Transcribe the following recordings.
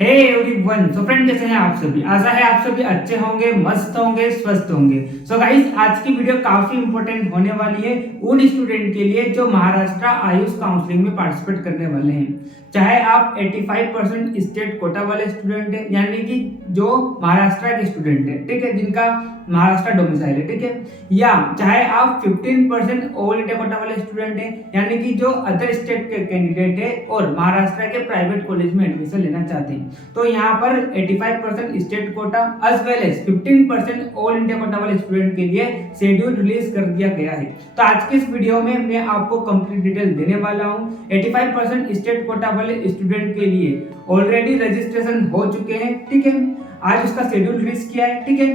Hey everyone, so friend कैसे हैं आप सभी। आशा है आप सभी अच्छे होंगे, मस्त होंगे, स्वस्थ होंगे। सो गाइस, आज की वीडियो काफी इंपॉर्टेंट होने वाली है उन स्टूडेंट के लिए जो महाराष्ट्र आयुष काउंसलिंग में पार्टिसिपेट करने वाले हैं। चाहे आप 85% स्टेट कोटा वाले स्टूडेंट है, यानी कि जो महाराष्ट्र के स्टूडेंट है, ठीक है, जिनका महाराष्ट्र डोमिसाइल है, ठीक है, या चाहे आप 15% ऑल इंडिया कोटा वाले स्टूडेंट है, यानी कि जो अदर स्टेट के कैंडिडेट है और महाराष्ट्र के प्राइवेट कॉलेज में एडमिशन लेना चाहते हैं। तो यहाँ पर 85% state quota as well as 15% all India quota वाले स्टूडेंट के लिए शेड्यूल रिलीज कर दिया गया है। तो आज के इस वीडियो में मैं आपको कंप्लीट डिटेल देने वाला हूँ। 85% स्टेट कोटा वाले स्टूडेंट के लिए ऑलरेडी रजिस्ट्रेशन हो चुके हैं, ठीक है, आज उसका शेड्यूल रिलीज किया है, ठीक है,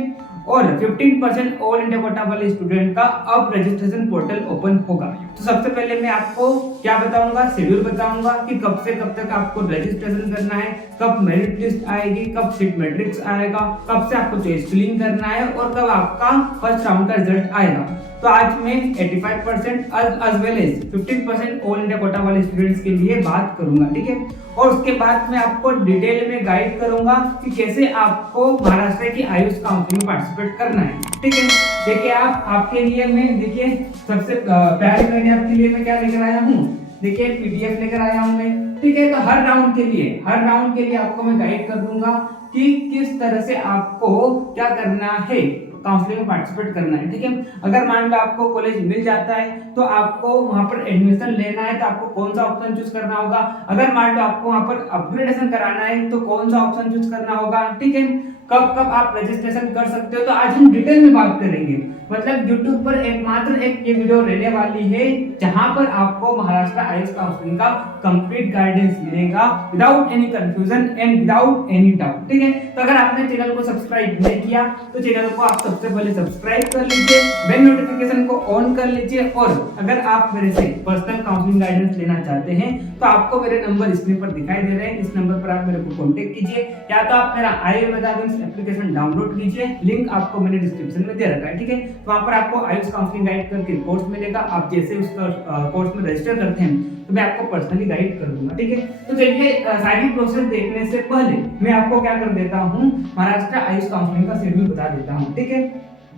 और 15% ऑल इंडिया कोटा वाले स्टूडेंट का अब रजिस्ट्रेशन पोर्टल ओपन होगा। तो सबसे पहले मैं आपको क्या बताऊंगा, शेड्यूल बताऊंगा कि कब से कब तक आपको रजिस्ट्रेशन करना है, कब मेरिट लिस्ट आएगी, कब सीट मैट्रिक्स आएगा, कब से आपको चॉइस फिलिंग करना है और कब आपका फर्स्ट राउंड का रिजल्ट आएगा। तो आज मैं 85% as well as 15% all India quota वाले स्टूडेंट्स के लिए बात करूंगा, ठीक है, और उसके बाद मैं आपको डिटेल में गाइड करूंगा कि कैसे आपको महाराष्ट्र की आयुष काउंसलिंग में पार्टिसिपेट करना है, ठीक है। देखिए, आपके लिए मैं देखिए सबसे पहले मैंने आपके लिए मैं क्या लेकर आया हूँ, देखिए पीडीएफ लेकर आया हूँ मैं, ठीक है। तो हर राउंड के लिए आपको मैं गाइड कर दूंगा कि किस तरह से आपको क्या करना है, काउंसलिंग में पार्टिसिपेट करना है, ठीक है। अगर मान लो आपको कॉलेज मिल जाता है तो आपको वहां पर एडमिशन लेना है तो आपको कौन सा ऑप्शन चूज करना होगा। अगर मान लो आपको वहां पर अपग्रेडेशन कराना है तो कौन सा ऑप्शन चूज करना होगा, ठीक है। कब कब आप रजिस्ट्रेशन कर सकते हो, तो आज हम डिटेल में बात करेंगे। मतलब YouTube पर एकमात्र एक ये वीडियो रहने वाली है जहां पर आपको महाराष्ट्र आयुष काउंसलिंग का कंप्लीट गाइडेंस मिलेगा without any confusion and without any doubt, ठीक है। तो अगर आपने चैनल को सब्सक्राइब नहीं किया तो चैनल को आप सबसे पहले सब्सक्राइब कर लीजिए, बेल नोटिफिकेशन को ऑन कर लीजिए, और अगर आप मेरे से पर्सनल काउंसलिंग गाइडेंस लेना चाहते हैं तो आपको मेरे नंबर स्क्रीन पर दिखाई दे रहे हैं, इस नंबर पर आप मेरे को कांटेक्ट कीजिए, या तो आप मेरा आयुर्वेदाविंस एप्लीकेशन डाउनलोड कीजिए, लिंक आपको मैंने डिस्क्रिप्शन में दे रखा है, ठीक है। तो वहां पर आपको आयुष काउंसलिंग गाइड करके कोर्स मिलेगा। आप जैसे उसका कोर्स में रजिस्टर करते हैं तो मैं आपको पर्सनली गाइड कर दूंगा, ठीक है। तो चलिए, सारी प्रोसेस देखने से पहले मैं आपको क्या कर देता हूँ, महाराष्ट्र आयुष काउंसलिंग का शेड्यूल बता देता हूँ, ठीक है।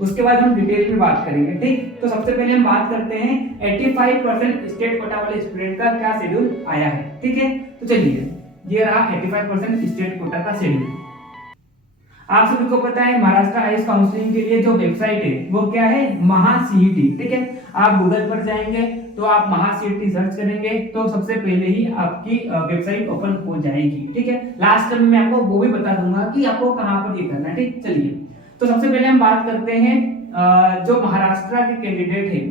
उसके बाद हम डिटेल में बात करेंगे, ठीक। तो सबसे पहले हम बात करते हैं 85% स्टेट कोटा वाले स्टूडेंट का क्या शेड्यूल आया है, ठीक है। तो चलिए, ये रहा 85% स्टेट कोटा का शेड्यूल। आप सभी को पता है महाराष्ट्र आयुष काउंसलिंग के लिए जो वेबसाइट है वो क्या है, महासीईटी, ठीक है। आप गूगल पर जाएंगे तो आप महासीईटी सर्च करेंगे तो सबसे पहले ही आपकी वेबसाइट ओपन हो जाएगी, ठीक है। लास्ट में मैं आपको वो भी बता दूंगा कि आपको कहां पर ये करना है, ठीक। चलिए, तो सबसे पहले हम बात करते हैं जो महाराष्ट्र के कैंडिडेट है,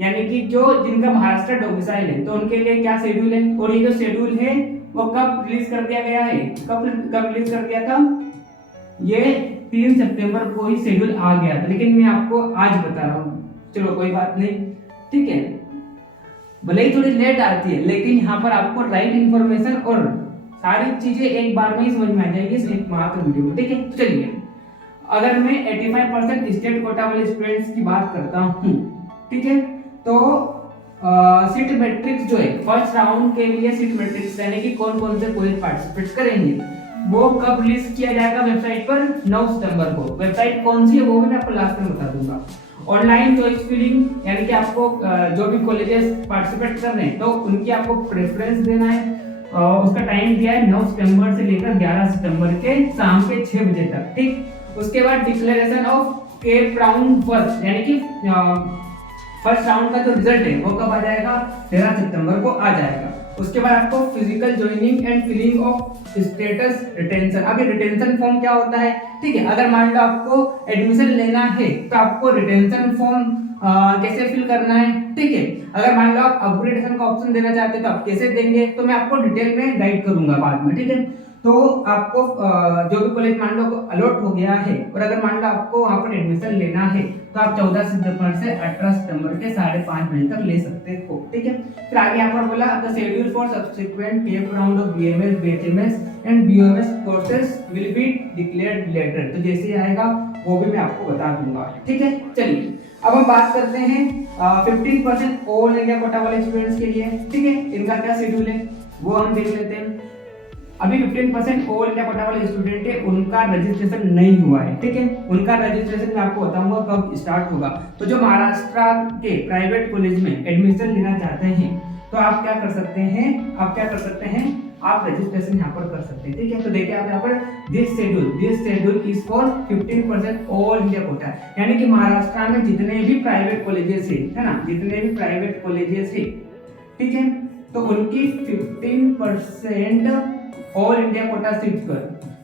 यानी कि जो जिनका महाराष्ट्र डोमिसाइल है, तो उनके लिए क्या शेड्यूल है, और ये जो शेड्यूल है वो कब रिलीज कर दिया गया है, कब रिलीज कर दिया था, ये 3 सितंबर को ही शेड्यूल आ गया था, लेकिन मैं आपको आज बता रहा हूँ। चलो कोई बात नहीं, ठीक है, भले ही थोड़ी लेट आती है लेकिन यहाँ पर आपको राइट इंफॉर्मेशन और सारी चीजें एक बार में ही समझ में आ जाएगी इस एक मात्र वीडियो में, ठीक है। तो चलिए, अगर मैं 85% स्टेट कोटा वाले स्टूडेंट्स की बात करता हूँ, ठीक है, तो सीट मैट्रिक्स जो है फर्स्ट राउंड के लिए सीट मैट्रिक्स यानी कि कौन कौन से कॉलेज पार्टिसिपेट करेंगे वो कब रिलीज किया जाएगा वेबसाइट पर, 9 सितंबर को। वेबसाइट कौन सी है वो मैं आपको लास्ट में बता दूंगा। ऑनलाइन चॉइस फिलिंग, यानी कि आपको जो भी कॉलेजेस पार्टिसिपेट कर रहे हैं तो उनकी आपको प्रेफरेंस देना है, उसका टाइम दिया है 9 सितंबर से लेकर 11 सितंबर के शाम के 6 बजे तक, ठीक। उसके बाद declaration of CAP round first, यानी कि फर्स्ट राउंड का जो रिजल्ट है वो कब आ जाएगा, 13 सितंबर को आ जाएगा। उसके बाद आपको physical joining and filling of status retention. अभी रिटेंशन फॉर्म क्या होता है, ठीक है, अगर मान लो आपको एडमिशन लेना है तो आपको रिटेंशन फॉर्म कैसे फिल करना है, ठीक है। अगर मान लो आप अपग्रेडेशन का ऑप्शन देना चाहते हैं तो आप कैसे देंगे, तो मैं आपको डिटेल में गाइड करूंगा बाद में, ठीक है। तो आपको जो भी कॉलेज मान लो अलॉट हो गया है और अगर मान लो आपको वहां पर एडमिशन लेना है तो आप 14 सितंबर से 18 सितंबर के 5:30 बजे तक ले सकते हो, ठीक है। फिर आगे यहाँ पर बोला the schedule for subsequent CAP round of BMS, BHMS and BOMS courses will be declared later. तो जैसे ही आएगा वो भी मैं आपको बता दूंगा, ठीक है। चलिए, अब हम बात करते हैं 15% ऑल इंडिया कोटा वाले स्टूडेंट्स के लिए, ठीक है, इनका क्या शेड्यूल है वो हम देख लेते हैं। अभी 15% ऑल इंडिया कोटा वाले स्टूडेंट है, उनका रजिस्ट्रेशन नहीं हुआ है, ठीक है। उनका रजिस्ट्रेशन मैं आपको बताऊंगा कब स्टार्ट होगा। तो जो महाराष्ट्र के प्राइवेट कॉलेज में एडमिशन लेना चाहते हैं तो आप क्या कर सकते हैं, आप रजिस्ट्रेशन यहाँ पर कर सकते हैं, ठीक है। तो देखिए आप यहाँ पर this schedule is for 15% all India Kota, यानी कि महाराष्ट्र में जितने भी प्राइवेट कॉलेजेस है ना, जितने भी प्राइवेट कॉलेजेस है, ठीक है, तो उनकी 15% ऑल इंडिया कोटा सीट्स पर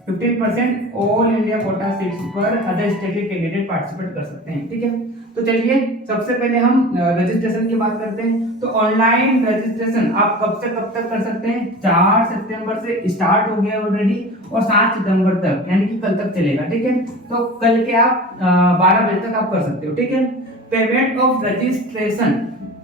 15% ऑल इंडिया कोटा सीट्स पर अदर स्टेट के कैंडिडेट पार्टिसिपेट कर सकते हैं, ठीक है। तो चलिए सबसे पहले हम रजिस्ट्रेशन की बात करते हैं। तो ऑनलाइन रजिस्ट्रेशन आप कब से कब तक कर सकते हैं? 4 सितंबर से स्टार्ट हो गया ऑलरेडी और 7 सितंबर तक, यानी कि कल तक चलेगा, ठीक है। तो कल के आप 12 बजे तक आप कर सकते हो, ठीक है। पेमेंट ऑफ रजिस्ट्रेशन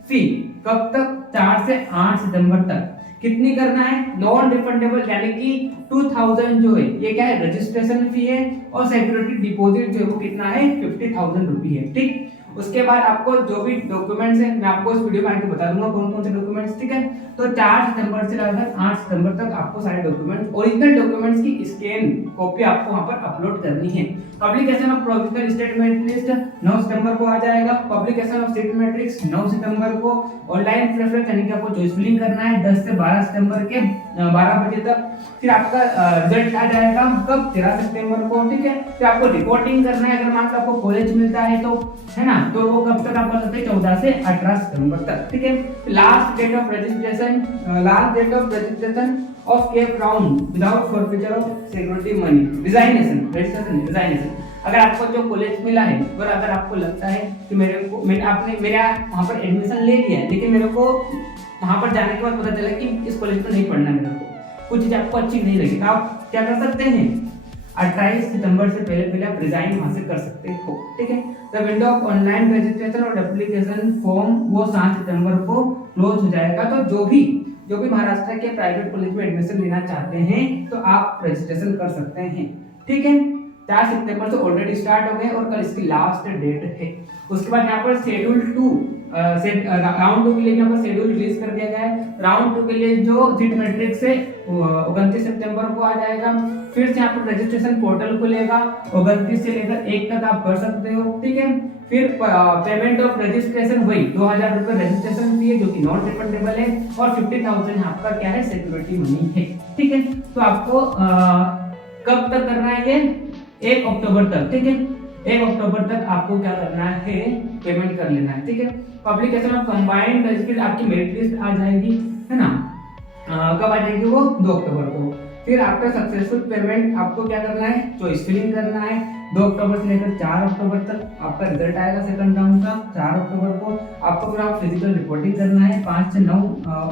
फी कब तक? 4 से 8 सितंबर तक। कितनी करना है? नॉन रिफंडेबल, यानी कि 2000 जो है ये क्या है? रजिस्ट्रेशन फी है, और सिक्योरिटी डिपॉजिट जो है वो कितना है? 50,000 रुपये है, ठीक। उसके बाद आपको जो भी डॉक्यूमेंट्स है मैं आपको इस वीडियो में आके बता दूंगा कौन कौन से डॉक्यूमेंट्स, ठीक है। तो 4 सितंबर से लेकर 8 सितंबर तक आपको सारे डॉक्यूमेंट्स, ओरिजिनल डॉक्यूमेंट्स की स्कैन कॉपी आपको वहां पर अपलोड करनी है। Publication of provisional statement list 9 सितंबर को आ जाएगा। पब्लिकेशन ऑफ सीट मैट्रिक्स 9 सितंबर को। ऑनलाइन प्रेफरेंस यानी कि आपको चॉइस फिलिंग करना है 10 से 12 सितंबर के 12 बजे तक। फिर आपका रिजल्ट आ जाएगा कब? 13 सितंबर को, ठीक है। फिर आपको रिपोर्टिंग करना है, अगर मान लो आपको कॉलेज मिलता है तो, है ना, तो वो कब तक आप कर सकते हैं? 14 से 18 सितंबर तक, ठीक है। Last date of registration of CAP round without forfeiture of security money, resignation. अगर आपको जो कॉलेज मिला है और अगर आपको लगता है कि आपने मेरा वहाँ पर एडमिशन ले लिया है, लेकिन मेरे को वहाँ पर जाने के बाद पता चला कि इस कॉलेज में नहीं पढ़ना, मेरे को कुछ चीज आपको अच्छी नहीं लगी, तो आप क्या कर सकते हैं? 28 सितंबर से पहले आप रिजाइन वहां से कर सकते हो, ठीक है। The window of online registration और एप्लीकेशन फॉर्म वो 7 सितंबर को क्लोज हो जाएगा। तो जो भी महाराष्ट्र के प्राइवेट कॉलेज में एडमिशन लेना चाहते हैं तो आप रजिस्ट्रेशन कर सकते हैं, ठीक है। 4 सितंबर से ऑलरेडी स्टार्ट हो गए और कल इसकी लास्ट डेट है। उसके बाद यहाँ पर शेड्यूल 2 राउंड 2 के लिए यहाँ पर शेड्यूल रिलीज कर दिया गया है। राउंड 2 के लिए जो सीट मैट्रिक्स है 29 सितंबर को आ जाएगा। फिर से यहाँ पर रजिस्ट्रेशन पोर्टल खुलेगा, 29 से लेकर 1 तक आप कर सकते हो, ठीक है। फिर पेमेंट ऑफ रजिस्ट्रेशन वही 2000 रुपए रजिस्ट्रेशन फी है जो कि नॉन रिफंडेबल है, और 50,000 यहाँ पर क्या है? सिक्योरिटी मनी है, ठीक है। तो आपको कब तक करना है? ये 1 अक्टूबर तक, ठीक है। 1 अक्टूबर तक आपको क्या करना है? पेमेंट कर लेना है, ठीक है। पब्लिकेशन ऑफ कंबाइंड रजिस्ट्रेशन आपकी मेरिट लिस्ट आ जाएगी, है ना। कब आ जाएगी वो? 2 अक्टूबर को। फिर आफ्टर सक्सेसफुल पेमेंट आपको क्या करना है? चॉइस फिलिंग करना है। 2 अक्टूबर से लेकर 4 अक्टूबर तक आपका रिजल्ट आएगा सेकंड राउंड का 4 अक्टूबर को। आपको फिर आप फिजिकल रिपोर्टिंग करना है 5 से 9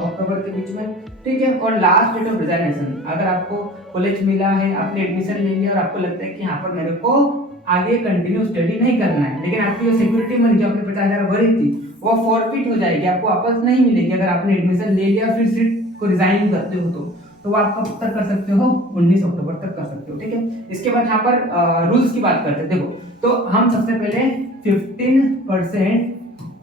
अक्टूबर के बीच में, ठीक है। और लास्ट डेट ऑफ रिजाइनेशन, अगर आपको कॉलेज मिला है, आपने एडमिशन ले लिया और आपको लगता है कि यहाँ पर मेरे को आगे कंटिन्यू स्टडी नहीं करना है, लेकिन आपकी जो सिक्योरिटी मनी जो आपने 50,000 भरी थी वो फॉरफिट हो जाएगी, आपको वापस नहीं मिलेगी। अगर आपने एडमिशन ले लिया फिर सीट को रिजाइन करते हो तो आप कब तक कर सकते हो? 19 अक्टूबर तक कर सकते हो, ठीक है। इसके बाद यहाँ पर रूल्स की बात करते हैं। देखो, तो हम सबसे पहले 15%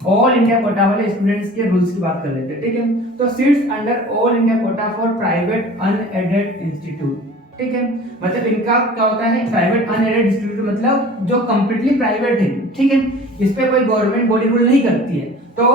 ऑल इंडिया कोटा वाले स्टूडेंट्स के रूल्स की बात कर लेते हैं, ठीक है। तो seats under all India Kota for private unaided institute, ठीक है। मतलब इनका क्या होता है? प्राइवेट अनएडेड इंस्टीट्यूट मतलब जो कंप्लीटली प्राइवेट है, ठीक है। इस पे कोई गवर्नमेंट बॉडी रूल नहीं करती है। तो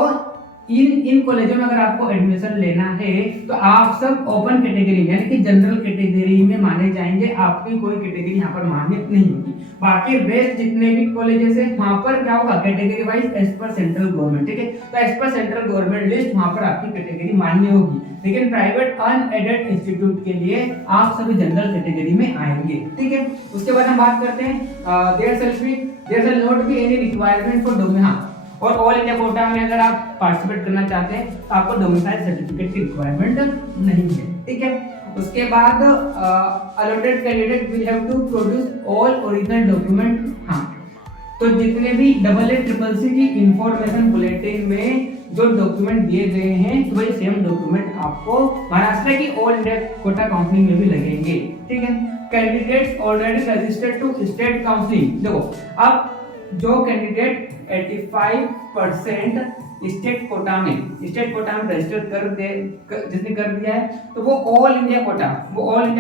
इन कॉलेजों में अगर आपको एडमिशन लेना है तो आप सब ओपन कैटेगरी यानी कि जनरल कैटेगरी में माने जाएंगे, आपकी कोई कैटेगरी यहाँ पर मान्य नहीं होगी। बाकी रेस्ट जितने भी कॉलेजेस है वहां पर क्या होगा? Category wise as per central government, ठीक है। तो as per central government list वहां पर आपकी कैटेगरी मान्य होगी, लेकिन प्राइवेट अनएडेड इंस्टीट्यूट के लिए आप सभी जनरल कैटेगरी में आएंगे, ठीक है। उसके बाद हम बात करते हैं there shall not be any requirement for domicile, और ऑल इंडिया कोटा में अगर आप पार्टिसिपेट करना चाहते हैं तो आपको डोमिसाइल सर्टिफिकेट की रिक्वायरमेंट नहीं है, ठीक है। उसके बाद allotted candidate will have to produce all original document. हाँ, तो जितने भी AAA की इंफॉर्मेशन बुलेटिन में जो डॉक्यूमेंट दिए गए हैं तो वही सेम डॉक्यूमेंट आपको महाराष्ट्र की ऑल इंडिया कोटा काउंसलिंग में भी लगेंगे, ठीक है। Candidates already registered to state counselling, देखो अब जो कैंडिडेट 85% स्टेट कोटा में रजिस्टर जिसने कर दिया है, तो वो ऑल इंडिया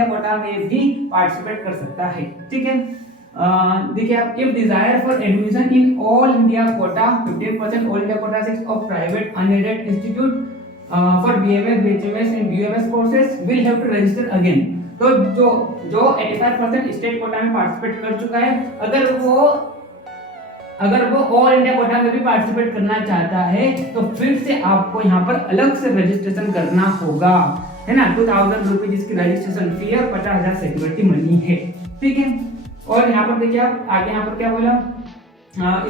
कोटा में भी पार्टिसिपेट कर सकता है। ठीक है, देखिए आप, if desire for admission in all India quota 15% all India quota seats of private unaided institute for BMS BHMS and BUMS courses will have to register again. तो जो 85% स्टेट कोटा में पार्टिसिपेट कर चुका है, अगर वो ऑल इंडिया कोटा में भी पार्टिसिपेट करना चाहता है तो फिर से आपको यहाँ पर अलग से रजिस्ट्रेशन करना होगा, है ना। 2000 रुपीज इसकी रजिस्ट्रेशन फी है, 50,000 सिक्योरिटी मनी है। ठीक है, और यहाँ पर देखिए आप आगे यहाँ पर क्या बोला,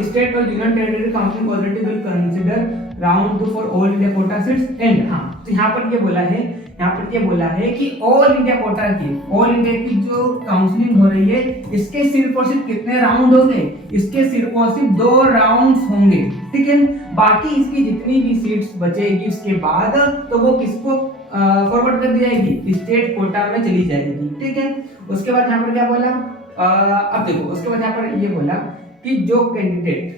स्टेट और union territory counselling authority will consider round 2 for all India quota seats and, हाँ तो यहाँ पर ये बोला है कि ऑल इंडिया की जो काउंसलिंग हो रही है, इसके सिर्फ और सिर्फ कितने राउंड होंगे, इसके सिर्फ और सिर्फ 2 राउंड्स होंगे। ठीक है, बाकी इसकी जितनी भी सीट्स बचेगी उसके बाद तो वो किसको फॉरवर्ड कर दी जाएगी, स्टेट कोटा में चली जाएगी। ठीक है, उसके बाद यहाँ पर क्या बोला, अब देखो उसके बाद यहाँ पर ये बोला कि जो कैंडिडेट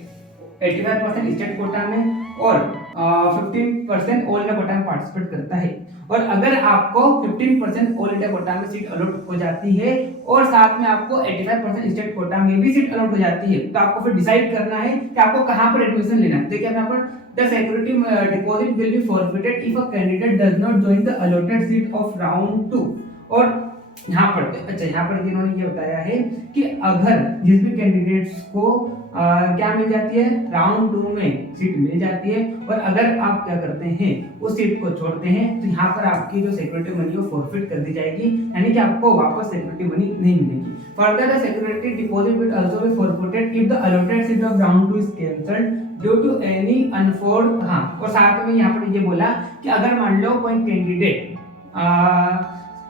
85% स्टेट कोटा में और 15% ऑल इंडिया कोटा में पार्टिसिपेट करता है, और अगर आपको 15% ऑल इंडिया कोटा में सीट अलॉट हो जाती है और साथ में आपको 85% स्टेट कोटा में भी सीट अलॉट हो जाती है, तो आपको फिर डिसाइड करना है कि आपको कहां पर एडमिशन लेना है। देखिए यहाँ पर the security deposit will be forfeited if a candidate does not join the allotted seat of round 2। और यहाँ पर इन्होंने ये बताया है कि अगर जिस भी कैंडिडेट्स को क्या मिल जाती है, राउंड 2 में सीट मिल जाती है, और अगर आप क्या करते हैं उस सीट को छोड़ते हैं, तो यहाँ पर आपकी जो सिक्योरिटी मनी वो फॉरफिट कर दी जाएगी, यानी कि आपको वापस सिक्योरिटी मनी नहीं मिलेगी। Further the security deposit will also be forfeited if the allotted seat of round 2 is cancelled due to any unforeseen, हाँ और साथ में यहाँ पर ये बोला कि अगर मान लो कोई कैंडिडेट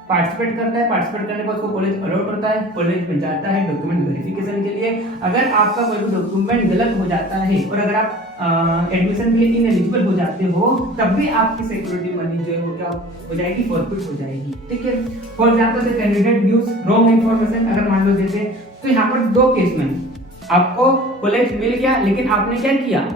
पार्टिसिपेट करता है, पार्टिसिपेट करने के बाद उसको कॉलेज अलॉट होता है, कॉलेज में जाता है डॉक्यूमेंट वेरिफिकेशन के लिए, अगर आपका कोई भी डॉक्यूमेंट गलत हो जाता है और अगर आप एडमिशन के लिए इनएलिजिबल हो जाते हो, तब भी आपकी सिक्योरिटी मनी जो है वो क्या हो जाएगी, फॉरफिट हो जाएगी। ठीक है, for example the candidate gives wrong information, अगर मान लो जैसे, तो यहाँ पर 2 केस में आपको कॉलेज मिल गया लेकिन आपने क्या किया,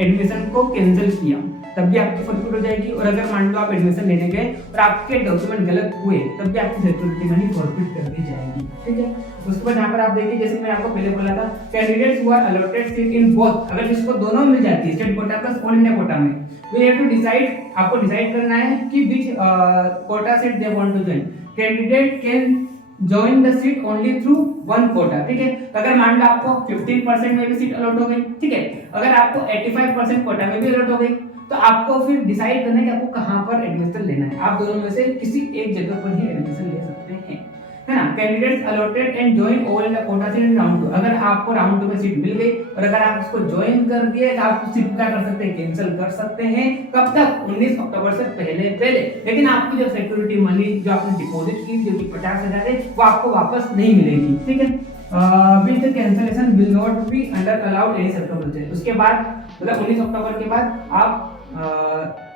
एडमिशन को कैंसिल किया, तब भी आपकी फॉरफिट हो जाएगी। और अगर मान लो आप एडमिशन लेने गए और आपके डॉक्यूमेंट गलत हुए, तब भी आपकी सिक्योरिटी मनी फॉरफिट कर दी जाएगी। ठीक है, उसके बाद यहाँ पर आप देखिए, जैसे मैं आपको पहले बोला था, candidates who are allotted seat in both, अगर जिसको दोनों मिल जाती है, state quota plus all India quota में, वी हैव टू डिसाइड, आपको डिसाइड करना है कि which quota seat they want to join. Candidate can join the seat only through 1 quota. ठीक है, तो अगर मान लो आपको 15% में भी सीट अलॉट हो गई, ठीक है, अगर आपको 85% कोटा में भी अलॉट हो गई, तो आपको फिर डिसाइड करना है कि आपको कहां पर एडमिशन लेना है। आप दोनों में से किसी एक जगह पर ही एडमिशन ले सकते हैं, है ना। Candidates allotted and join all India Kota seat in round 2, अगर आपको राउंड 2 में सीट मिल गई और अगर आप उसको ज्वाइन कर दिए, तो आप सीट क्या कर सकते हैं, कैंसिल कर सकते हैं। कब तक, 19 अक्टूबर से पहले, लेकिन आपकी जो सिक्योरिटी मनी जो आपने डिपॉजिट की, जो कि 50,000 है, वो आपको वापस नहीं मिलेगी। ठीक है, with the cancellation will not be under allowed any circumstance. उसके बाद मतलब 19 अक्टूबर के बाद आप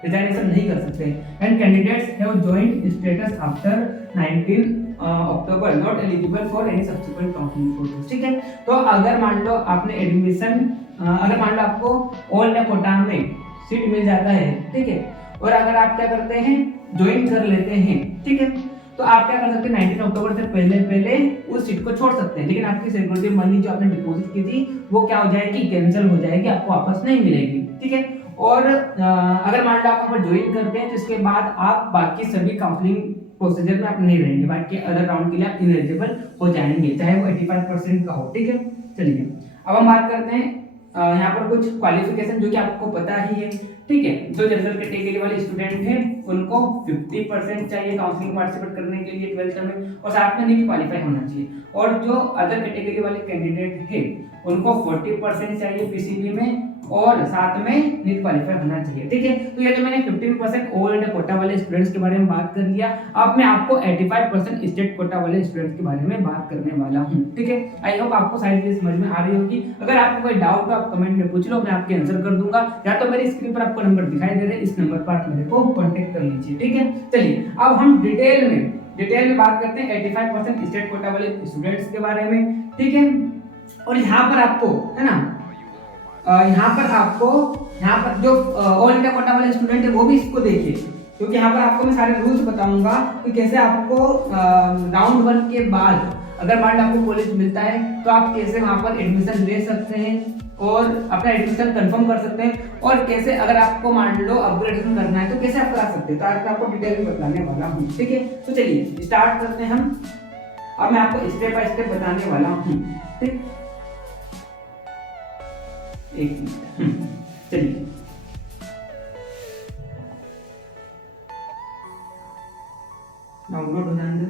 रिजाइनेशन नहीं कर सकते। And candidates have joined status after 19 October not eligible for any subsequent counselling process. ठीक है, तो अगर मान लो आपने एडमिशन, अगर मान लो आपको ऑल इंडिया कोटा में सीट मिल जाता है, ठीक है, और अगर आप क्या करते हैं, ज्वाइन कर लेते हैं, ठीक है, तो आप क्या कर सकते हैं, 19 अक्टूबर से पहले उस सीट को छोड़ सकते हैं, लेकिन आपकी सिक्योरिटी मनी जो आपने डिपॉजिट की थी वो क्या हो जाएगी, कैंसिल हो जाएगी, आपको वापस नहीं मिलेगी। ठीक है, और अगर मान लो आप वहां पर ज्वाइन करते हैं, तो इसके बाद आप बाकी सभी काउंसलिंग प्रोसीजर में आप नहीं रहेंगे, बाकी अदर राउंड के लिए आप इनएलिजिबल हो जाएंगे, चाहे वो 85% का हो। ठीक है, चलिए अब हम बात करते हैं यहाँ पर कुछ क्वालिफिकेशन जो कि आपको पता ही है। ठीक है, जो जनरल कैटेगरी वाले स्टूडेंट हैं उनको 50% चाहिए काउंसलिंग पार्टिसिपेट करने के लिए 12th में, और साथ में नीट क्वालिफाई होना चाहिए। और जो अदर कैटेगरी वाले कैंडिडेट हैं उनको 40% चाहिए पीसीबी में, और साथ में नीट क्वालिफाई होना चाहिए। ठीक है, तो ये तो मैंने 15% ऑल इंडिया कोटा वाले स्टूडेंट्स के बारे में बात कर लिया। अब मैं आपको 85% स्टेट कोटा वाले स्टूडेंट्स के बारे में बात करने वाला हूँ। ठीक है, आई होप आपको सारी चीजें समझ में आ रही होगी। अगर आपको कोई डाउट हो आप कमेंट में पूछ लो, मैं आपके आंसर कर दूंगा, या तो मेरी स्क्रीन पर आपको नंबर दिखाई दे रहे हैं, इस नंबर पर आप मेरे को कॉन्टेक्ट कर लीजिए। ठीक है, चलिए अब हम डिटेल में बात करते हैं 85% स्टेट कोटा वाले स्टूडेंट्स के बारे में। ठीक है, और यहाँ पर आपको है ना यहाँ पर जो ऑल इंडिया कोटा वाले स्टूडेंट है वो भी इसको देखिए, क्योंकि यहाँ पर आपको मैं सारे रूल्स बताऊंगा कि कैसे आपको राउंड 1 के बाद अगर मान लो आपको कॉलेज मिलता है तो आप कैसे वहाँ पर एडमिशन ले सकते हैं और अपना एडमिशन कंफर्म कर सकते हैं, और कैसे अगर आपको मान लो अपग्रेडेशन करना है तो कैसे आप करा सकते हैं। तो आज मैं आपको डिटेल में बताने वाला हूँ, ठीक है। तो चलिए स्टार्ट करते हैं हम। अब मैं आपको स्टेप बाय स्टेप बताने वाला हूँ, ठीक। एक मिनट, चलिए डाउनलोड हो जाने दो,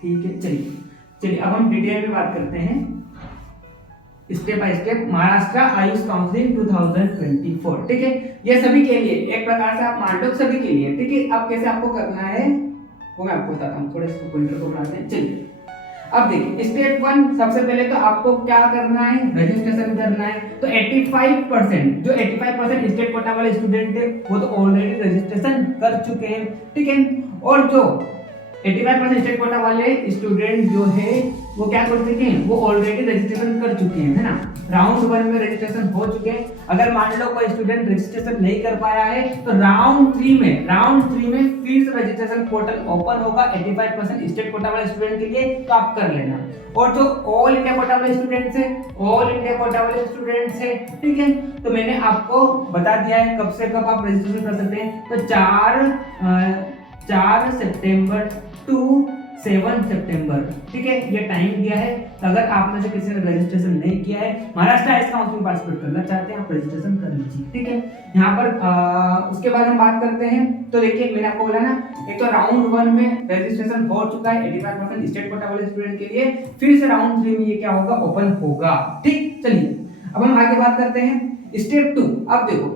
ठीक है। चलिए अब हम डिटेल में बात करते हैं step by step. Maharashtra Ayush counselling 2024, ठीक है। ये सभी के लिए एक प्रकार से आप मान लो सभी के लिए, ठीक है। अब कैसे आपको करना है वो मैं आपको बताता हूँ, थोड़े इसको पॉइंटर को बनाते हैं। चलिए अब देखिए स्टेप 1, सबसे पहले तो आपको क्या करना है, रजिस्ट्रेशन करना है। तो 85% जो 85% स्टेट कोटा वाले स्टूडेंट है वो तो ऑलरेडी रजिस्ट्रेशन कर चुके हैं, ठीक है। और जो 85% स्टेट कोटा वाले स्टूडेंट जो है वो क्या कर चुके हैं, वो ऑलरेडी रजिस्ट्रेशन कर चुके हैं, है ना। राउंड 1 में रजिस्ट्रेशन हो चुके हैं। अगर मान लो कोई स्टूडेंट रजिस्ट्रेशन नहीं कर पाया है तो राउंड 3 में फिर से रजिस्ट्रेशन पोर्टल ओपन होगा 85% स्टेट कोटा वाले स्टूडेंट के लिए, तो आप कर लेना। और जो ऑल इंडिया कोटा वाले स्टूडेंट्स है, ठीक है। तो मैंने आपको बता दिया है कब से कब आप रजिस्ट्रेशन कर सकते हैं। तो 4 सितंबर टू 7 सितंबर, ठीक है, ये टाइम दिया है। तो अगर आप में से किसी ने रजिस्ट्रेशन नहीं किया है, महाराष्ट्र आयुष काउंसिल में पार्टिसिपेट करना चाहते हैं, आप रजिस्ट्रेशन कर लीजिए, ठीक है। यहाँ पर उसके बाद हम बात करते हैं। तो देखिए मैंने आपको बोला ना, एक तो राउंड 1 में रजिस्ट्रेशन हो चुका है 85% स्टेट कोटा वाले स्टूडेंट के लिए, फिर से राउंड 3 में ये क्या होगा, ओपन होगा, ठीक। चलिए अब हम आगे बात करते हैं स्टेप 2। अब देखो,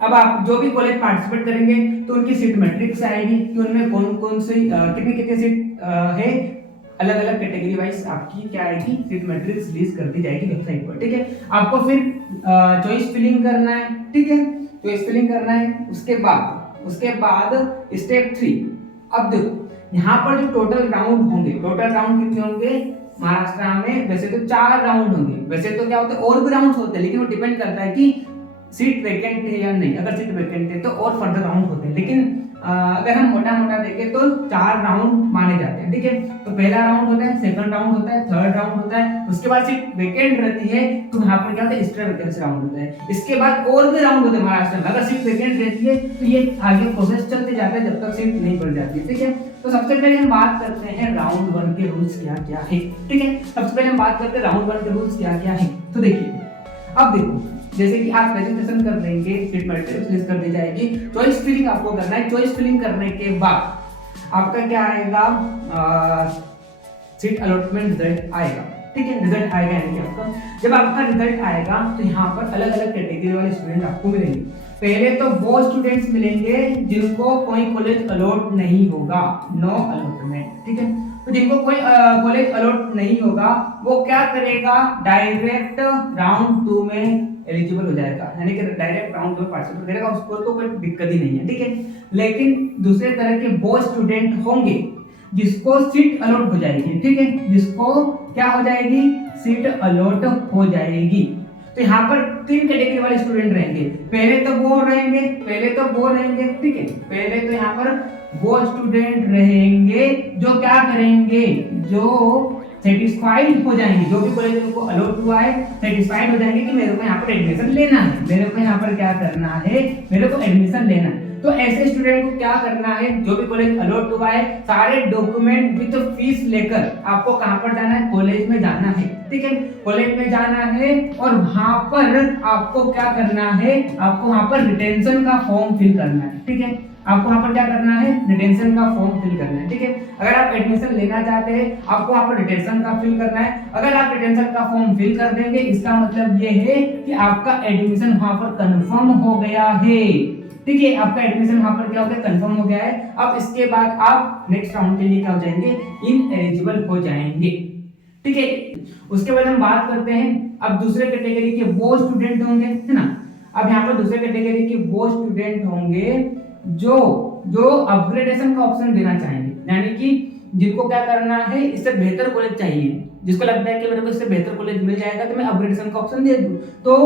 अब आप जो भी कॉलेज पार्टिसिपेट करेंगे तो उनकी सीट मैट्रिक्स आएगी कि उनमें कौन कौन सी कितनी सीट है, अलग अलग कैटेगरी वाइज आपकी क्या आएगी, सीट मैट्रिक्स रिलीज कर दी जाएगी वेबसाइट पर, ठीक है। आपको फिर चॉइस फिलिंग करना है, ठीक है, चॉइस फिलिंग करना है। उसके बाद स्टेप 3। अब देखो यहाँ पर जो टोटल राउंड कितने होंगे महाराष्ट्र में, वैसे तो 4 राउंड होंगे। वैसे तो क्या होता है और भी राउंड होते हैं, लेकिन वो डिपेंड करता है कि सीट वैकेंट है या नहीं। अगर सीट वैकेंट है तो और फर्दर राउंड होते हैं, लेकिन अगर हम मोटा देखें तो 4 राउंड माने जाते हैं, ठीक है। तो पहला राउंड होता है, सेकंड राउंड होता है, थर्ड राउंड होता है। उसके बाद सीट वैकेंट रहती है तो यहाँ पर क्या होता है, एक्स्ट्रा वैकेंसी राउंड होता है। इसके बाद और भी राउंड होते हैं महाराष्ट्र में। अगर सीट वैकेंट रहती है तो ये आगे प्रोसेस चलते जाता है जब तक सीट नहीं भर जाती, ठीक है। तो सबसे पहले हम बात करते हैं राउंड 1 के रूल्स क्या क्या है, ठीक है। सबसे पहले हम बात करते हैं राउंड 1 के रूल्स क्या क्या है। तो देखिए अब देखो, जैसे कि आप रजिस्ट्रेशन कर लेंगे, सीट मैट्रिक्स लिस्ट कर दी जाएगी, चॉइस फिलिंग आपको करना है। चॉइस फिलिंग करने के बाद आपका क्या आएगा, सीट अलॉटमेंट रिजल्ट आएगा, ठीक है। रिजल्ट आएगा यानी कि आपका जब आपका रिजल्ट आएगा तो यहाँ पर अलग अलग कैटेगरी वाले स्टूडेंट आपको मिलेंगे। पहले तो वो स्टूडेंट्स मिलेंगे जिनको कोई कॉलेज अलॉट नहीं होगा, नो अलॉटमेंट, ठीक है। तो जिनको कोई कॉलेज अलॉट नहीं होगा वो क्या करेगा, डायरेक्ट राउंड 2 में एलिजिबल हो जाएगा, यानी कि डायरेक्ट राउंड 2 में पार्टिसिपेट करेगा, उसको तो कोई दिक्कत ही नहीं है, ठीक है। लेकिन दूसरे तरह के वो स्टूडेंट होंगे जिसको सीट अलॉट हो जाएगी, ठीक है, जिसको क्या हो जाएगी, सीट अलॉट हो जाएगी। तो यहाँ पर 3 कैटेगरी वाले स्टूडेंट रहेंगे। पहले तो वो रहेंगे, ठीक है। पहले तो यहाँ पर वो स्टूडेंट रहेंगे जो क्या करेंगे, जो सेटिस्फाइड हो जाएंगे, जो भी कॉलेज उनको अलॉट हुआ है सेटिस्फाइड हो जाएंगे कि मेरे को यहाँ पर एडमिशन लेना है, मेरे को यहाँ पर क्या करना है, मेरे को एडमिशन लेना है। तो ऐसे स्टूडेंट को क्या करना है, जो भी कॉलेज अलॉट हुआ है सारे डॉक्यूमेंट विद फीस लेकर आपको कहाँ पर जाना है, कॉलेज में जाना है, ठीक है। कॉलेज में जाना है और वहां पर आपको क्या करना है, आपको वहां पर रिटेंशन का फॉर्म फिल करना है, ठीक है। आपको वहां पर क्या करना है, रिटेंशन का फॉर्म फिल करना है, ठीक है। अगर आप एडमिशन लेना चाहते हैं आपको वहां पर रिटेंशन का फिल करना है। अगर आप रिटेंशन का फॉर्म फिल कर देंगे इसका मतलब ये है कि आपका एडमिशन वहां पर कंफर्म हो गया है, ठीक है। आपका एडमिशन वहां पर क्या हो गया, कंफर्म हो गया है। अब इसके बाद आप नेक्स्ट राउंड के लिए क्या हो जाएंगे, इनएलिजिबल हो जाएंगे, ठीक है। उसके बाद हम बात करते हैं अब दूसरे कैटेगरी के वो स्टूडेंट होंगे, है ना। अब यहाँ पर दूसरे कैटेगरी के वो स्टूडेंट होंगे जो अपग्रेडेशन का ऑप्शन देना चाहेंगे, यानी कि जिनको क्या करना है, इससे बेहतर कॉलेज चाहिए, जिसको लगता है कि मेरे को इससे बेहतर कॉलेज मिल जाएगा तो मैं अपग्रेडेशन का ऑप्शन दे दूं। तो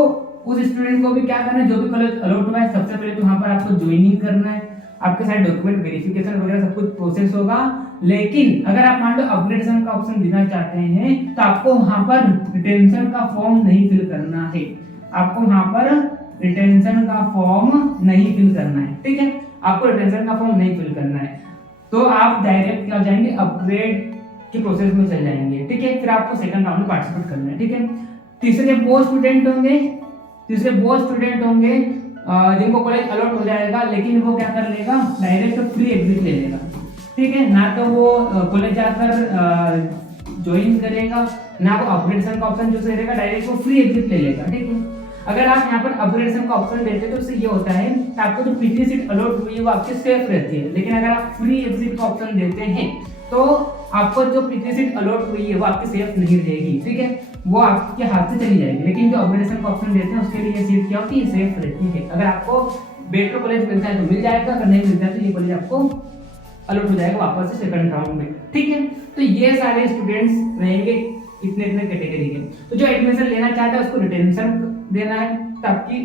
उस स्टूडेंट को भी क्या करना है, जो भी कॉलेज अलॉट हुआ है सबसे पहले तो वहां पर आपको ज्वाइनिंग करना है, आपके सारे डॉक्यूमेंट वेरिफिकेशन वगैरह सब कुछ प्रोसेस होगा। लेकिन अगर आप मान लो अपग्रेडेशन का ऑप्शन देना चाहते हैं तो आपको वहां पर रिटेंशन का फॉर्म नहीं फिल करना है, आपको वहां पर रिटेंशन का फॉर्म नहीं फिल करना है, ठीक है, आपको रिटेंशन का फॉर्म नहीं फिल करना है। तो आप डायरेक्ट क्या जाएंगे, अपग्रेड की प्रोसेस में चल जाएंगे, ठीक है। फिर आपको सेकंड राउंड में पार्टिसिपेट करना है, ठीक है। तीसरे वो स्टूडेंट होंगे जिनको कॉलेज अलॉट हो जाएगा, लेकिन वो क्या कर लेगा, डायरेक्ट फ्री एग्जिट ले लेगा, ठीक है। ना तो वो कॉलेज जाकर ज्वाइन करेगा, ना वो अपग्रेडेशन का ऑप्शन चूज करेगा, डायरेक्ट वो फ्री एग्जिट ले लेगा, ठीक है। अगर आप यहाँ पर अपग्रेडेशन का ऑप्शन देते तो उससे ये होता है कि आपको जो पिछली सीट अलॉट हुई है वो आपकी सेफ रहती है। लेकिन अगर आप फ्री एग्जिट का ऑप्शन देते हैं तो आपको जो पिछली सीट अलॉट हुई है वो आपकी सेफ नहीं रहेगी, ठीक है, वो आपके हाथ से चली जाएगी। लेकिन जो अपग्रेडेशन का ऑप्शन देते हैं उसके लिए ये सीट क्या होती है, सेफ रहती है। अगर आपको बेटर कॉलेज मिलता है तो मिल जाएगा, अगर नहीं मिलता है तो ये कॉलेज आपको अलॉट हो जाएगा वापस से सेकंड राउंड में, ठीक है। तो ये सारे स्टूडेंट्स रहेंगे इतने कैटेगरी के। तो जो एडमिशन लेना चाहता है उसको रिटेंशन देना है ताकि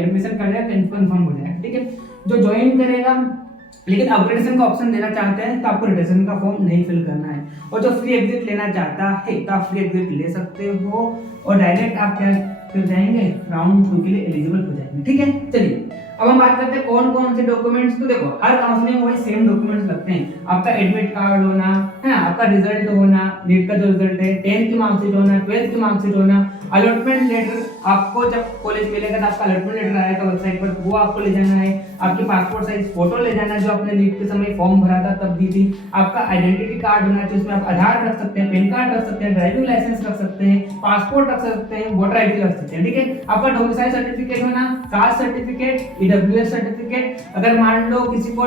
एडमिशन कर जाए, कंफर्म हो जाए, ठीक है। जो ज्वाइन करेगा लेकिन अपग्रेडेशन का ऑप्शन देना चाहते हैं तो आपको रिटेंशन का फॉर्म नहीं फिल करना है। और जो फ्री एग्जिट लेना चाहता है तो आप फ्री एग्जिट ले सकते हो और डायरेक्ट आप क्या कर जाएंगे, राउंड 2 के लिए एलिजिबल हो जाएंगे, ठीक है। चलिए अब हम बात करते हैं कौन कौन से डॉक्यूमेंट्स। तो देखो हर काउंसलिंग में वही सेम डॉक्यूमेंट्स लगते हैं, आपका एडमिट कार्ड होना है ना, आपका रिजल्ट होना, नीट का जो रिजल्ट है, 10th की मार्कशीट होना, 12th की मार्कशीट होना, अलॉटमेंट लेटर आपको जब कॉलेज मिलेगा तो आपका अलॉटमेंट लेटर आएगा वेबसाइट पर, वो आपको ले जाना है, आपकी पासपोर्ट साइज फोटो ले जाना है जो आपने नीट के समय फॉर्म भरा था तब दी थी, आपका आइडेंटिटी कार्ड होना चाहिए, उसमें आप आधार रख सकते हैं, पैन कार्ड रख सकते हैं, ड्राइविंग लाइसेंस रख सकते हैं, पासपोर्ट रख सकते हैं, वोटर आईडी रख सकते हैं, ठीक है। आपका डोमिसाइल सर्टिफिकेट होना, कास्ट सर्टिफिकेट, ईडब्ल्यूएस सर्टिफिकेट, अगर मान लो किसी को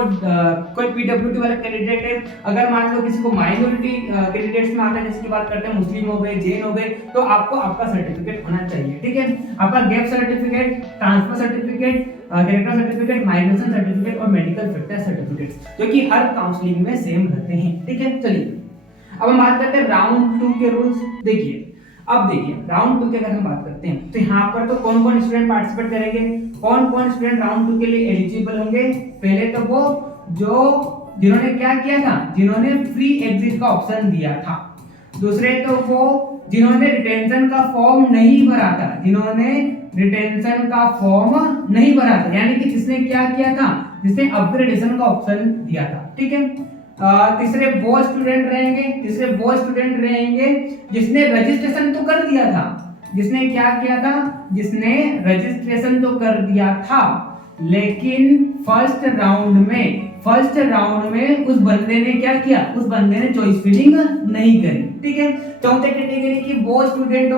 कोई पीडब्ल्यूडी वाला कैंडिडेट है, अगर मान लो किसी को माइनॉरिटी कैंडिडेट्स में आता है, जैसे की बात करते हैं मुस्लिम हो गए, जैन हो गए, तो आपको आपका सर्टिफिकेट होना चाहिए, ठीक है। आपका gap certificate, transfer certificate, character certificate, migration certificate और मेडिकल फिटनेस सर्टिफिकेट जो कि हर काउंसलिंग में सेम रहते हैं, ठीक है। चलिए अब हम बात करते हैं राउंड 2 के रूल्स। देखिए राउंड 2 की अगर हम बात करते हैं तो यहाँ पर तो कौन कौन स्टूडेंट पार्टिसिपेट करेंगे, कौन कौन स्टूडेंट राउंड 2 के लिए एलिजिबल होंगे। पहले तो वो जो जिन्होंने क्या किया था, जिन्होंने फ्री एग्जिट का ऑप्शन दिया था। दूसरे तो वो जिन्होंने रिटेंशन का फॉर्म नहीं भरा था, यानी कि जिसने क्या किया था, जिसने अपग्रेडेशन का ऑप्शन दिया था, ठीक है। तीसरे वो स्टूडेंट रहेंगे जिसने रजिस्ट्रेशन तो कर दिया था, जिसने क्या किया था, जिसने रजिस्ट्रेशन तो कर दिया था, लेकिन फर्स्ट राउंड में उस बंदे ने क्या किया, उस बंदे ने चॉइस फिलिंग नहीं करी, ठीक है। चौथे कैटेगरी के वो स्टूडेंट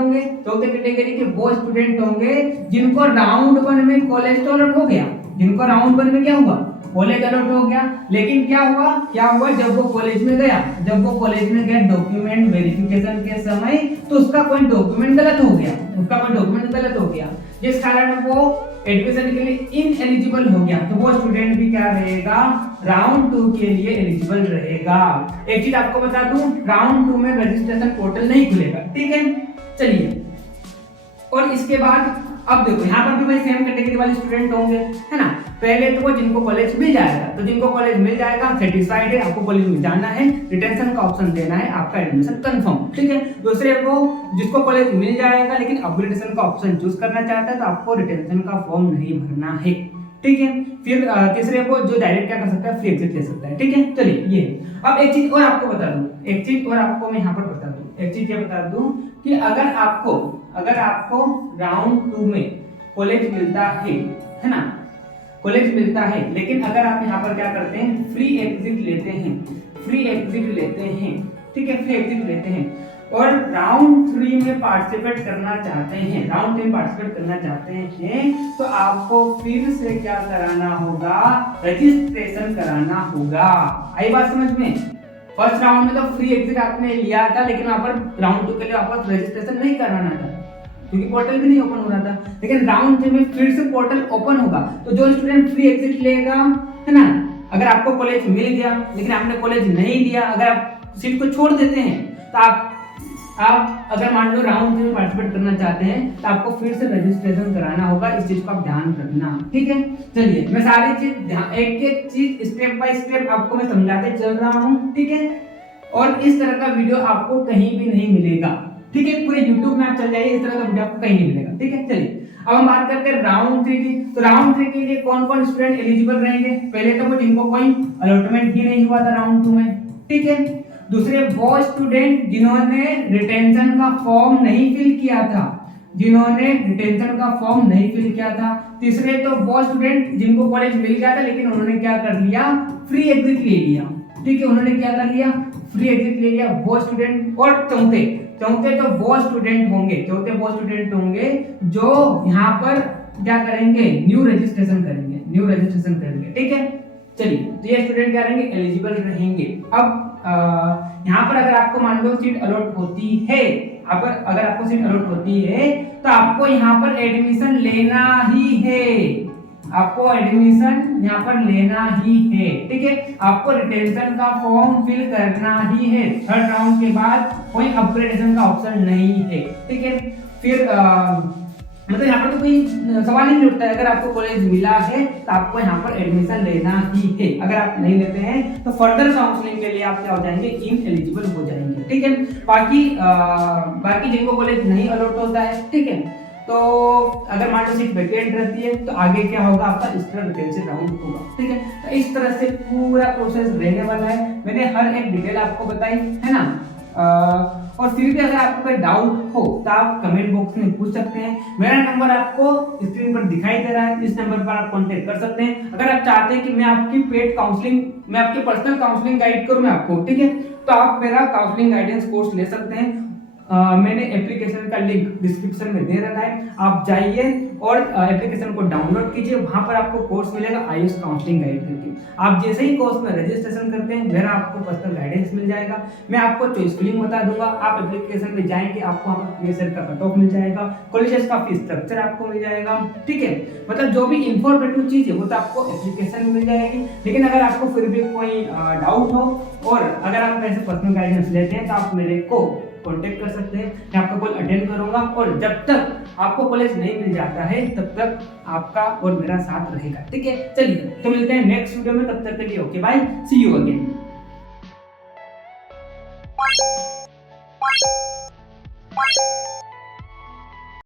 होंगे जिनको राउंड 1 में कॉलेज तो अलॉट हो गया, जिनको राउंड 1 में क्या हुआ, कॉलेज अलॉट हो गया, लेकिन क्या हुआ जब वो कॉलेज में गया डॉक्यूमेंट वेरिफिकेशन के समय तो उसका कोई डॉक्यूमेंट गलत हो गया, जिस कारण वो एडमिशन के लिए इनएलिजिबल हो गया। तो वो स्टूडेंट भी क्या रहेगा, राउंड 2 के लिए एलिजिबल रहेगा। एक चीज आपको बता दूं, राउंड 2 में रजिस्ट्रेशन पोर्टल नहीं खुलेगा, ठीक है। चलिए और इसके बाद अब देखो यहाँ पर भी भाई सेम कैटेगरी वाले स्टूडेंट होंगे, है ना। पहले तो वो जिनको कॉलेज मिल जाएगा, तो जिनको कॉलेज मिल जाएगा सेटिस्फाइड है, आपको कॉलेज में जाना है, रिटेंशन का ऑप्शन देना है, आपका एडमिशन कंफर्म, ठीक है। दूसरे वो जिसको कॉलेज मिल जाएगा लेकिन अपग्रेडेशन का ऑप्शन चूज करना चाहता है तो आपको रिटेंशन का फॉर्म नहीं भरना है, ठीक है। फिर तीसरे वो जो डायरेक्ट क्या कर सकता है, फ्री एग्जिट ले सकता है, ठीक है। चलिए ये अब एक चीज और आपको बता दूं, एक चीज ये बता दूं कि अगर आपको राउंड 2 में कॉलेज मिलता है ना, लेकिन अगर आप यहाँ पर क्या करते हैं, फ्री एग्जिट लेते हैं, ठीक है, फ्री एग्जिट लेते हैं और राउंड 3 में पार्टिसिपेट करना चाहते हैं तो आपको फिर से क्या कराना होगा, रजिस्ट्रेशन कराना होगा। आई बात समझ में। फर्स्ट राउंड में तो फ्री एग्जिट आपने लिया था, लेकिन वहां पर राउंड 2 के लिए वापस रजिस्ट्रेशन नहीं कराना था क्योंकि पोर्टल भी नहीं ओपन हो रहा था। लेकिन राउंड 3 में फिर से पोर्टल ओपन होगा, तो जो स्टूडेंट फ्री एग्जिट लेगा, है ना, अगर आपको कॉलेज मिल गया लेकिन आपने कॉलेज नहीं लिया, अगर आप सीट को छोड़ देते हैं तो आप आप अगर मान लो राउंड 3 में पार्टिसिपेट करना चाहते हैं तो आपको फिर से रजिस्ट्रेशन कराना होगा। इस चीज को आप ध्यान रखना, ठीक है। चलिए मैं सारी चीज एक एक चीज स्टेप बाय स्टेप आपको मैं समझाते चल रहा हूँ, ठीक है। और इस तरह का वीडियो आपको कहीं भी नहीं मिलेगा, ठीक है। पूरे YouTube में आप चल जाइए, इस तरह का वीडियो आपको कहीं नहीं मिलेगा, ठीक है। चलिए अब हम बात करते हैं राउंड 3 की। तो राउंड 3 के लिए कौन कौन स्टूडेंट एलिजिबल रहेंगे? पहले तो वो जिनको कोई अलॉटमेंट ही नहीं हुआ था राउंड 2 में, ठीक है। दूसरे वो स्टूडेंट जिन्होंने रिटेंशन का फॉर्म नहीं फिल किया था, तीसरे तो वो स्टूडेंट जिनको कॉलेज मिल गया था लेकिन उन्होंने क्या कर लिया, फ्री एग्जिट ले लिया, ठीक है। उन्होंने क्या कर लिया, फ्री एग्जिट ले लिया, वो स्टूडेंट। और चौथे तो वो स्टूडेंट होंगे जो यहाँ पर क्या करेंगे, न्यू रजिस्ट्रेशन करेंगे, ठीक है। चलिए तो ये स्टूडेंट क्या रहेंगे, एलिजिबल रहेंगे। अब यहाँ पर अगर आपको मान लो सीट अलॉट होती है, अगर आपको सीट अलॉट होती है तो आपको यहाँ पर एडमिशन लेना ही है, ठीक है। आपको रिटेंशन का फॉर्म फिल करना ही है। थर्ड राउंड के बाद कोई अपग्रेडेशन का ऑप्शन नहीं है, ठीक है। फिर मतलब यहाँ पर तो कोई सवाल ही नहीं उठता है। अगर आपको कॉलेज मिला है तो आपको यहाँ पर एडमिशन लेना ही है। अगर आप नहीं लेते हैं तो फर्दर काउंसलिंग के लिए आप क्या हो जाएंगे, इनएलिजिबल हो जाएंगे, ठीक है। बाकी जिनको कॉलेज नहीं अलॉट होता है, ठीक है, तो अगर मान लो सीट वैकेंट रहती है तो आगे क्या होगा, आपका एक्स्ट्रा वैकेंसी राउंड होगा, ठीक है। तो इस तरह से पूरा प्रोसेस रहने वाला है। मैंने हर एक डिटेल आपको बताई है ना। और फिर भी अगर आपको कोई डाउट हो तो आप कमेंट बॉक्स में पूछ सकते हैं। मेरा नंबर आपको स्क्रीन पर दिखाई दे रहा है, इस नंबर पर आप कांटेक्ट कर सकते हैं। अगर आप चाहते हैं कि मैं आपकी पेड काउंसलिंग, मैं आपकी पर्सनल काउंसलिंग गाइड करूं मैं आपको, ठीक है, तो आप मेरा काउंसलिंग गाइडेंस कोर्स ले सकते हैं। मैंने एप्लीकेशन का लिंक डिस्क्रिप्शन में दे रखा है, आप जाइए और एप्लीकेशन को डाउनलोड कीजिए। वहां पर आपको कोर्स मिलेगा आयुष काउंसलिंग गाइड करके। आप जैसे ही कोर्स में रजिस्ट्रेशन करते हैं मेरा आपको पर्सनल गाइडेंस मिल जाएगा। मैं आपको चॉइस फिलिंग बता दूंगा, आप एप्लीकेशन में जाएंगे आपको वहां पर पीएसएल का कट ऑफ मिल जाएगा, कॉलेजेस का फीस स्ट्रक्चर आपको मिल जाएगा, ठीक है। मतलब जो भी इंफॉर्मेटिव चीज है वो तो आपको एप्लीकेशन में मिल जाएगी। लेकिन अगर आपको फिर भी कोई डाउट हो और अगर आप ऐसे पर्सनल गाइडेंस लेते हैं तो आप मेरे को कांटेक्ट कर सकते हैं। मैं आपका कॉल अटेंड करूंगा और जब तक आपको कॉलेज नहीं मिल जाता है तब तक आपका और मेरा साथ रहेगा, ठीक है। चलिए तो मिलते हैं नेक्स्ट वीडियो में, तब तक के लिए okay bye, see you again.